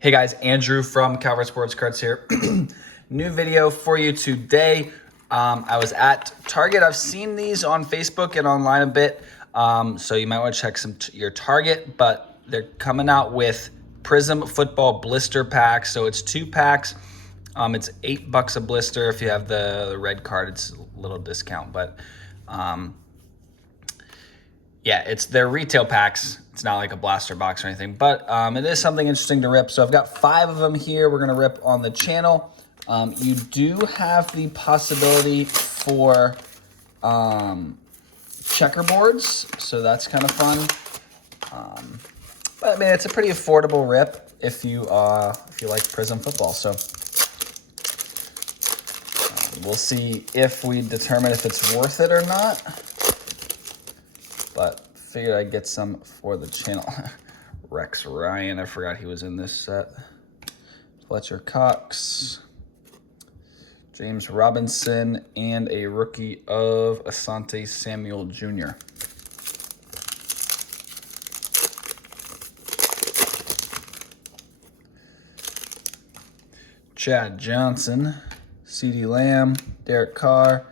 Hey guys, Andrew from Calvert Sports Cards here. New video for you today. I was at Target. I've seen these on Facebook and online a bit, so you might want to check your Target, but they're coming out with Prizm football blister packs. So it's 2 packs. It's $8 a blister. If you have the red card, it's a little discount, but yeah, it's their retail packs. It's not like a blaster box or anything, but it is something interesting to rip. So I've got 5 of them here. We're gonna rip on the channel. You do have the possibility for checkerboards, so that's kind of fun. But I mean, it's a pretty affordable rip if you like Prizm football. So we'll see if we determine if it's worth it or not. But figured I'd get some for the channel. Rex Ryan, I forgot he was in this set. Fletcher Cox, James Robinson, and a rookie of Asante Samuel Jr. Chad Johnson, CeeDee Lamb, Derek Carr,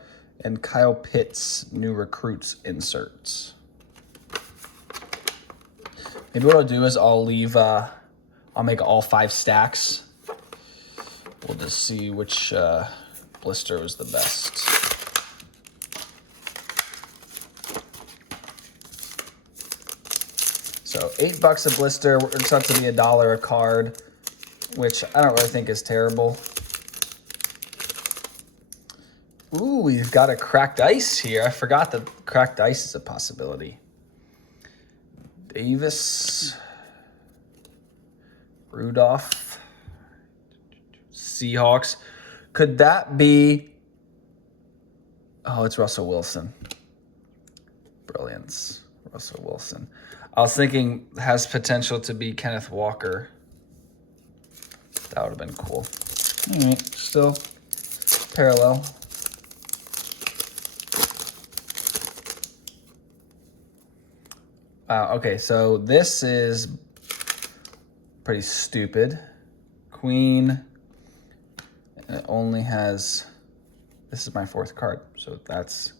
and Kyle Pitts, new recruits inserts. Maybe what I'll do is I'll make all 5 stacks. We'll just see which blister was the best. So $8 a blister, works out to be $1 a card, which I don't really think is terrible. Ooh, we've got a cracked ice here. I forgot that cracked ice is a possibility. Davis, Rudolph, Seahawks. Could that be? Oh, it's Russell Wilson. Brilliance, Russell Wilson. I was thinking has potential to be Kenneth Walker. That would have been cool. All right, still parallel. Okay, so this is pretty stupid. Queen, it only has, this is my 4th card, so that's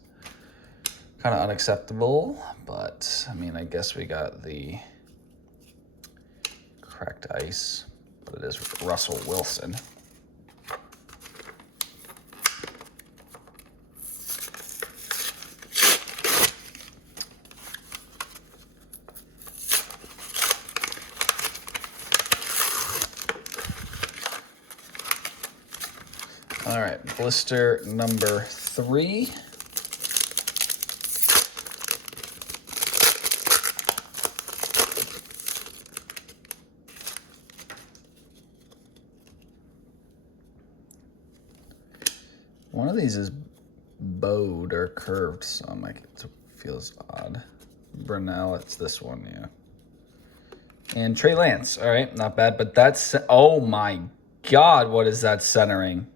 kind of unacceptable, but I mean, I guess we got the cracked ice, but it is Russell Wilson. All right, blister number 3. One of these is bowed or curved, so I'm like, it feels odd. Brunel, it's this one, yeah. And Trey Lance, all right, not bad, but that's, oh my God, what is that centering?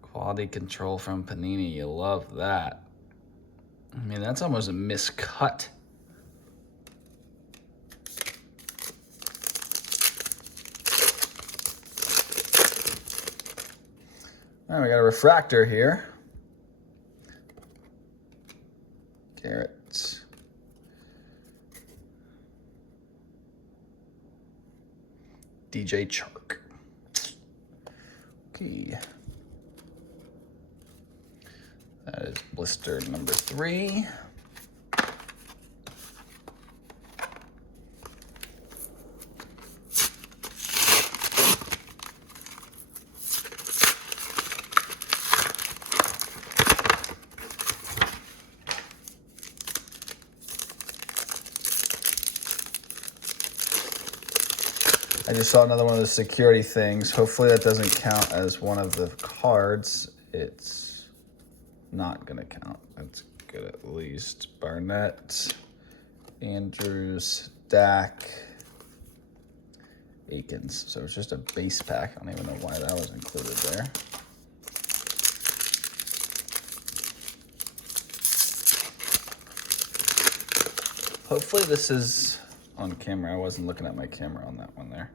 Quality control from Panini, you love that. I mean, that's almost a miscut. All right, we got a refractor here. Garrett. DJ Chark. Okay. That is blister number 3. I just saw another one of the security things. Hopefully that doesn't count as one of the cards. It's not gonna count. That's good at least. Barnett, Andrews, Dak, Akins. So it's just a base pack. I don't even know why that was included there. Hopefully this is on camera. I wasn't looking at my camera on that one there.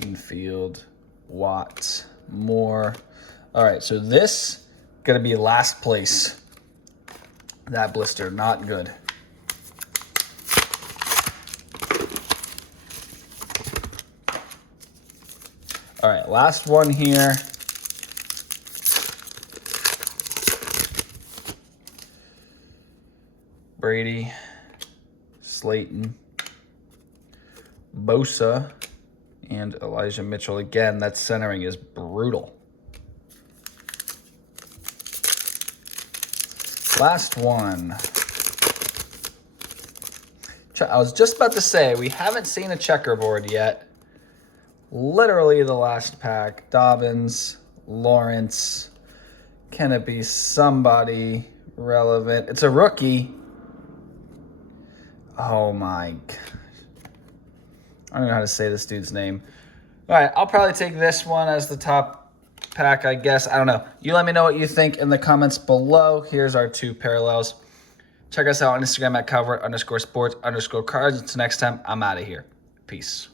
Winfield, Watt, Moore. All right, so this gonna be last place. That blister, not good. All right, last one here. Brady, Slayton, Bosa, and Elijah Mitchell. Again, that centering is brutal. Last one. I was just about to say, we haven't seen a checkerboard yet. Literally the last pack. Dobbins, Lawrence. Can it be somebody relevant? It's a rookie. Oh my gosh. I don't know how to say this dude's name. All right, I'll probably take this one as the top pack, I guess. I don't know. You let me know what you think in the comments below. Here's our two parallels. Check us out on Instagram at @cover_sports_cards. Until next time, I'm out of here. Peace.